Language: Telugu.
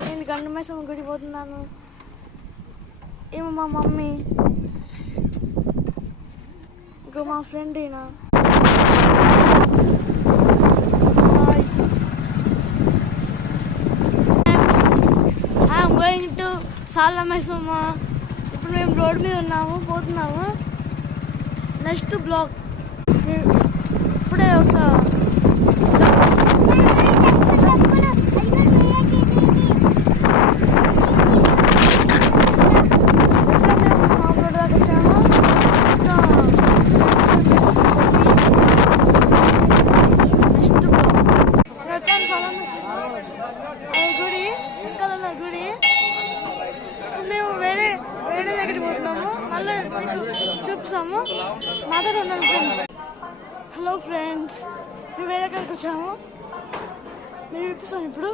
నేను గండమేశ్వరం గుడికి పోతున్నాను. ఏమో మా మమ్మీ ఇంకో మా ఫ్రెండ్ అయినా ఐఎమ్ గోయింగ్ టు సాలమేశ్వరమ్మ. ఇప్పుడు మేము రోడ్ మీద పోతున్నాము. నెక్స్ట్ బ్లాగ్ ఇప్పుడే ఒకసారి గుడి గుడి మేము వేరే దగ్గరికి పోతున్నాము. మళ్ళీ చూపిస్తాము. మాతో ఉన్నాను ఫ్రెండ్స్. హలో ఫ్రెండ్స్, మేము వేరే దగ్గరికి వచ్చాము. మేము చూపిస్తాము ఇప్పుడు.